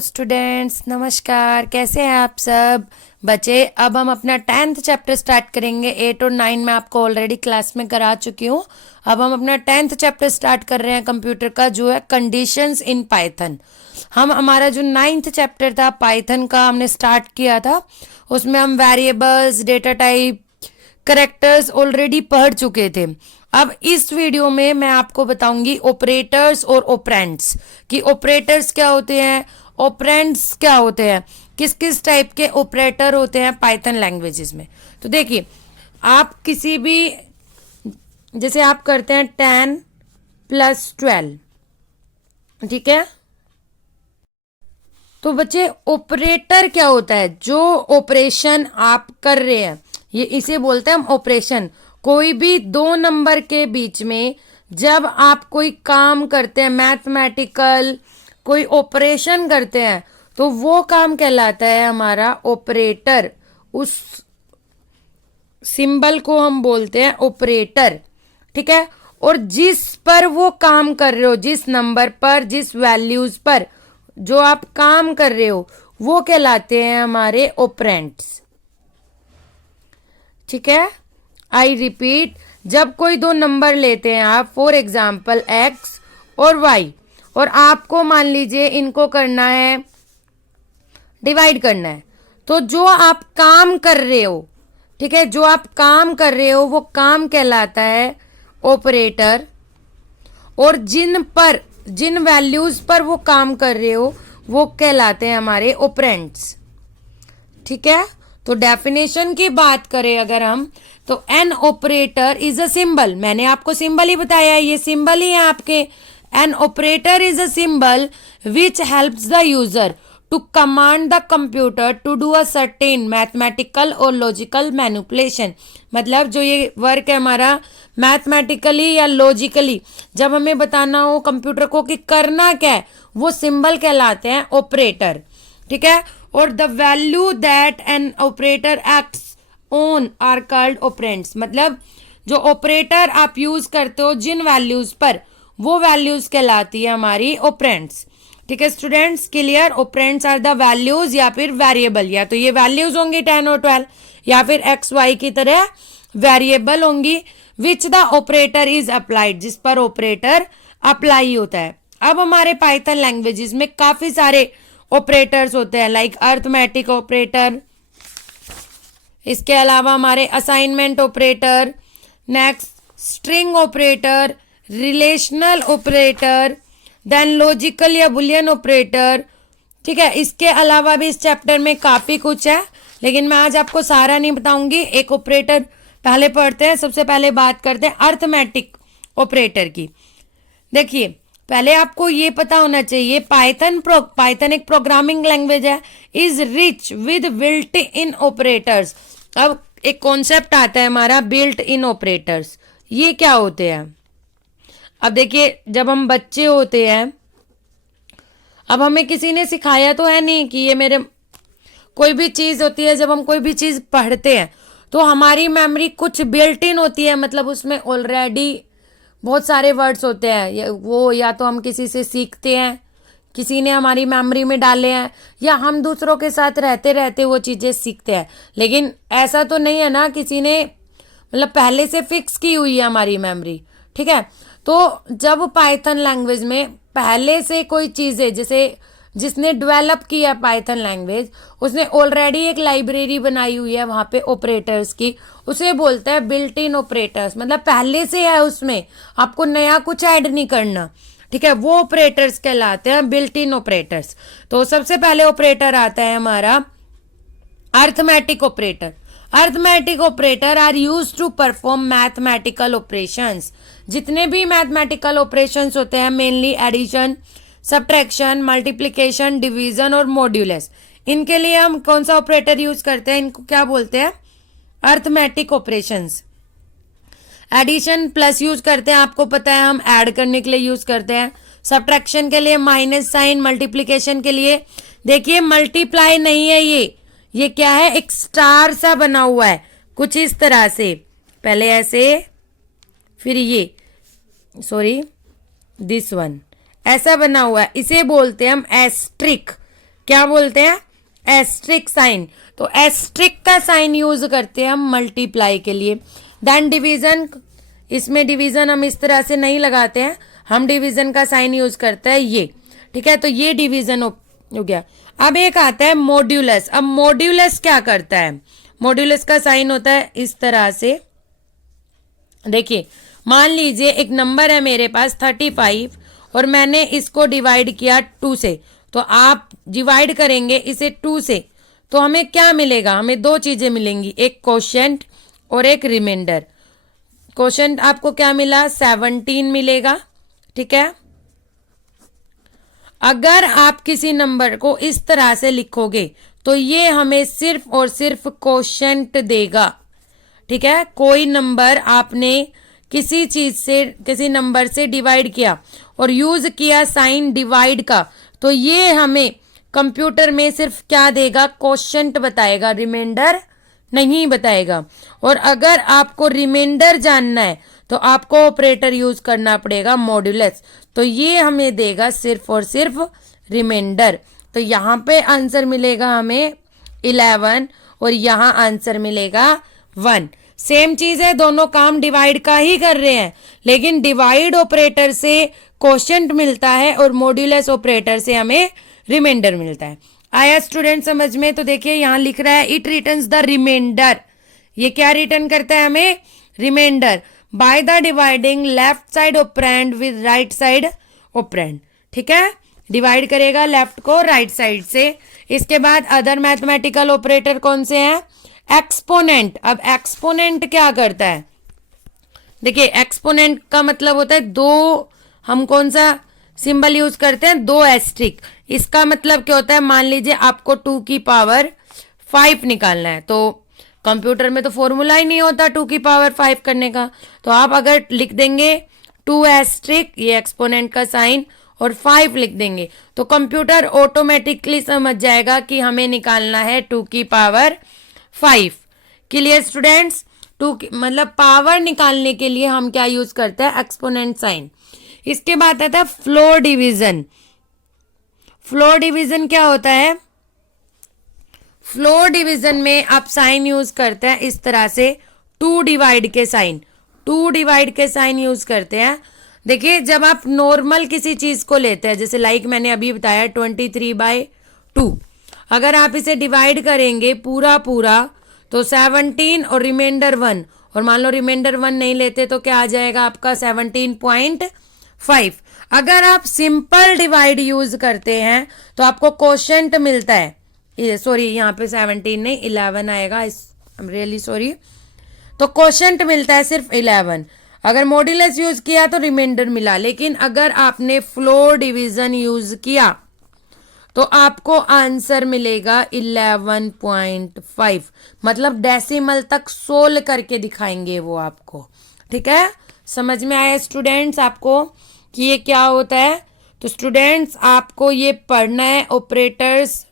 Students, नमस्कार। कैसे हैं आप सब बच्चे। अब हम अपना 10th चैप्टर स्टार्ट करेंगे। 8 और 9 में आपको ऑलरेडी क्लास में करा चुकी हूँ। अब हम अपना 10th चैप्टर स्टार्ट कर रहे हैं कंप्यूटर का, जो है कंडीशंस इन पाइथन। हमारा जो 9th चैप्टर था पाइथन का, हमने स्टार्ट किया था। उसमें हम variables, data type, characters already पढ़ चुके थे। अब इस वीडियो में मैं आपको बताऊंगी ऑपरेटर्स और ऑपरेंड्स, कि ऑपरेटर्स क्या होते हैं, ऑपरेंड्स क्या होते हैं, किस किस टाइप के ऑपरेटर होते हैं पाइथन लैंग्वेजेस में। तो देखिए, आप किसी भी, जैसे आप करते हैं 10 + 12, ठीक है। तो बच्चे, ऑपरेटर क्या होता है? जो ऑपरेशन आप कर रहे हैं, ये इसे बोलते हैं हम ऑपरेशन। कोई भी दो नंबर के बीच में जब आप कोई काम करते हैं, मैथमेटिकल कोई ऑपरेशन करते हैं, तो वो काम कहलाता है हमारा ऑपरेटर। उस सिंबल को हम बोलते हैं ऑपरेटर, ठीक है। और जिस पर वो काम कर रहे हो, जिस नंबर पर, जिस वैल्यूज पर जो आप काम कर रहे हो, वो कहलाते हैं हमारे ऑपरेंड्स, ठीक है। आई रिपीट, जब कोई दो नंबर लेते हैं आप, फॉर एग्जाम्पल x और y, और आपको मान लीजिए इनको करना है, डिवाइड करना है, तो जो आप काम कर रहे हो, ठीक है, जो आप काम कर रहे हो वो काम कहलाता है ऑपरेटर। और जिन वैल्यूज पर वो काम कर रहे हो वो कहलाते हैं हमारे ऑपरेंड्स, ठीक है। तो डेफिनेशन की बात करें अगर हम, तो N operator is a symbol. मैंने आपको सिंबल ही बताया, ये सिंबल ही है आपके। An operator is a symbol which helps the user to command the computer to do a certain mathematical और लॉजिकल मैनिपुलेशन। मतलब जो ये वर्क है हमारा मैथमेटिकली या लॉजिकली, जब हमें बताना हो कंप्यूटर को कि करना क्या है, वो सिंबल कहलाते हैं ऑपरेटर, ठीक है। और the value that an operator acts on are called operands. मतलब जो ऑपरेटर आप यूज करते हो जिन वैल्यूज पर, वो वैल्यूज कहलाती है हमारी ऑपरेंड्स, ठीक है students. Clear? Operands are the values या फिर वेरिएबल, या तो ये वैल्यूज होंगी 10 और 12, या फिर एक्स वाई की तरह वेरिएबल होंगी, which the operator is applied, जिस पर ऑपरेटर अप्लाई होता है। अब हमारे पाइथन लैंग्वेजेस में काफी सारे ऑपरेटर्स होते हैं, लाइक अर्थमेटिक ऑपरेटर, इसके अलावा हमारे assignment operator, next string operator, relational operator, then logical या बुलियन ऑपरेटर, ठीक है। इसके अलावा भी इस चैप्टर में काफी कुछ है, लेकिन मैं आज आपको सारा नहीं बताऊंगी। एक ऑपरेटर पहले पढ़ते हैं। सबसे पहले बात करते हैं अर्थमेटिक ऑपरेटर की। देखिए, पहले आपको ये पता होना चाहिए, पाइथन एक प्रोग्रामिंग लैंग्वेज है, is rich with built in operators. अब एक कॉन्सेप्ट आता है हमारा बिल्ट इन ऑपरेटर्स। ये क्या होते हैं? अब देखिए, जब हम बच्चे होते हैं, अब हमें किसी ने सिखाया तो है नहीं कि ये मेरे, कोई भी चीज होती है, जब हम कोई भी चीज पढ़ते हैं तो हमारी मेमोरी कुछ बिल्ट इन होती है। मतलब उसमें ऑलरेडी बहुत सारे वर्ड्स होते हैं, वो या तो हम किसी से सीखते हैं, किसी ने हमारी मेमोरी में डाले हैं, या हम दूसरों के साथ रहते रहते वो चीज़ें सीखते हैं। लेकिन ऐसा तो नहीं है ना किसी ने मतलब पहले से फिक्स की हुई है हमारी मेमोरी, ठीक है। तो जब पाइथन लैंग्वेज में पहले से कोई चीज़ें, जैसे जिसने डेवलप किया पाइथन लैंग्वेज, उसने ऑलरेडी एक लाइब्रेरी बनाई हुई है वहाँ पे ऑपरेटर्स की, उसे बोलते हैं बिल्ट इन ऑपरेटर्स। मतलब पहले से है उसमें, आपको नया कुछ ऐड नहीं करना, ठीक है। वो ऑपरेटर्स कहलाते हैं बिल्ट इन ऑपरेटर्स। तो सबसे पहले ऑपरेटर आता है हमारा arithmetic operator. Arithmetic operator are use to perform mathematical operations. जितने भी मैथमेटिकल ऑपरेशंस होते हैं, mainly addition, subtraction, multiplication, division और मॉड्यूलस, इनके लिए हम कौन सा ऑपरेटर यूज करते हैं? इनको क्या बोलते हैं? Arithmetic operations. Addition plus use करते हैं, आपको पता है हम ऐड करने के लिए यूज करते हैं। सब्ट्रैक्शन के लिए माइनस साइन, मल्टीप्लिकेशन के लिए देखिए मल्टीप्लाई नहीं है, ये क्या है? एक स्टार सा बना हुआ है कुछ इस तरह से, पहले ऐसे, फिर ये, सॉरी दिस वन, ऐसा बना हुआ है, इसे बोलते हैं हम एस्ट्रिक, क्या बोलते हैं, एस्ट्रिक साइन। तो एस्ट्रिक का साइन यूज करते हैं हम मल्टीप्लाई के लिए। देन डिवीजन, इसमें डिवीजन हम इस तरह से नहीं लगाते हैं, हम डिवीजन का साइन यूज करते हैं ये, ठीक है। तो ये डिवीजन हो गया। अब एक आता है मॉड्यूलस। अब मॉड्यूलस क्या करता है, मॉड्यूलस का साइन होता है इस तरह से। देखिए मान लीजिए एक नंबर है मेरे पास 35 और मैंने इसको डिवाइड किया 2 से, तो आप डिवाइड करेंगे इसे 2 से तो हमें क्या मिलेगा, हमें दो चीजें मिलेंगी, एक कोशेंट और एक रिमाइंडर। कोशेंट आपको क्या मिला, 17 मिलेगा, ठीक है। अगर आप किसी नंबर को इस तरह से लिखोगे तो ये हमें सिर्फ और सिर्फ कोशेंट देगा, ठीक है। कोई नंबर आपने किसी चीज से, किसी नंबर से डिवाइड किया और यूज किया साइन डिवाइड का, तो ये हमें कंप्यूटर में सिर्फ क्या देगा, कोशेंट बताएगा, रिमाइंडर नहीं बताएगा। और अगर आपको रिमाइंडर जानना है तो आपको ऑपरेटर यूज करना पड़ेगा मॉड्यूलस, तो ये हमें देगा सिर्फ और सिर्फ रिमाइंडर। तो यहाँ पे आंसर मिलेगा हमें 11 और यहाँ आंसर मिलेगा 1। सेम चीज है, दोनों काम डिवाइड का ही कर रहे हैं, लेकिन डिवाइड ऑपरेटर से कोशेंट मिलता है और मॉड्यूलस ऑपरेटर से हमें रिमाइंडर मिलता है। आया स्टूडेंट समझ में? तो देखिए यहाँ लिख रहा है इट रिटर्न्स द रिमाइंडर। ये क्या रिटर्न करता है हमें, remainder, by the dividing left side operand with right side operand, ठीक है। डिवाइड करेगा लेफ्ट को राइट साइड से। इसके बाद अदर मैथमेटिकल ऑपरेटर कौन से हैं, एक्सपोनेंट। अब एक्सपोनेंट क्या करता है, देखिए एक्सपोनेंट का मतलब होता है दो, हम कौन सा सिंबल यूज करते हैं, दो एस्ट्रिक। इसका मतलब क्या होता है, मान लीजिए आपको 2 की पावर 5 निकालना है, तो कंप्यूटर में तो फॉर्मूला ही नहीं होता 2 की पावर 5 करने का, तो आप अगर लिख देंगे 2 एस्ट्रिक, ये एक्सपोनेंट का साइन, और 5 लिख देंगे तो कंप्यूटर ऑटोमेटिकली समझ जाएगा कि हमें निकालना है 2 की पावर 5। Clear students? 2 मतलब पावर निकालने के लिए हम क्या यूज करते हैं, एक्सपोनेंट साइन। इसके बाद आता है फ्लोर डिवीजन। फ्लोर डिवीजन क्या होता है, फ्लोर डिवीजन में आप साइन यूज करते हैं इस तरह से, 2 डिवाइड के साइन, 2 डिवाइड के साइन यूज करते हैं। देखिए जब आप नॉर्मल किसी चीज को लेते हैं, जैसे लाइक मैंने अभी बताया 23/2, अगर आप इसे डिवाइड करेंगे पूरा पूरा तो 17 और रिमाइंडर 1, और मान लो रिमाइंडर 1 नहीं लेते तो क्या आ जाएगा आपका 17.5। अगर आप सिंपल डिवाइड यूज करते हैं तो आपको कोशेंट मिलता है, सॉरी यहाँ पे 17 नहीं 11 आएगा, आई एम रियली सॉरी। तो कोशेंट मिलता है सिर्फ 11। अगर मॉड्यूलस यूज किया तो रिमाइंडर मिला, लेकिन अगर आपने फ्लोर डिवीजन यूज किया तो आपको आंसर मिलेगा 11.5, मतलब डेसिमल तक सोल्व करके दिखाएंगे वो आपको, ठीक है। समझ में आया स्टूडेंट्स आपको कि ये क्या होता है? तो स्टूडेंट्स आपको ये पढ़ना है ऑपरेटर्स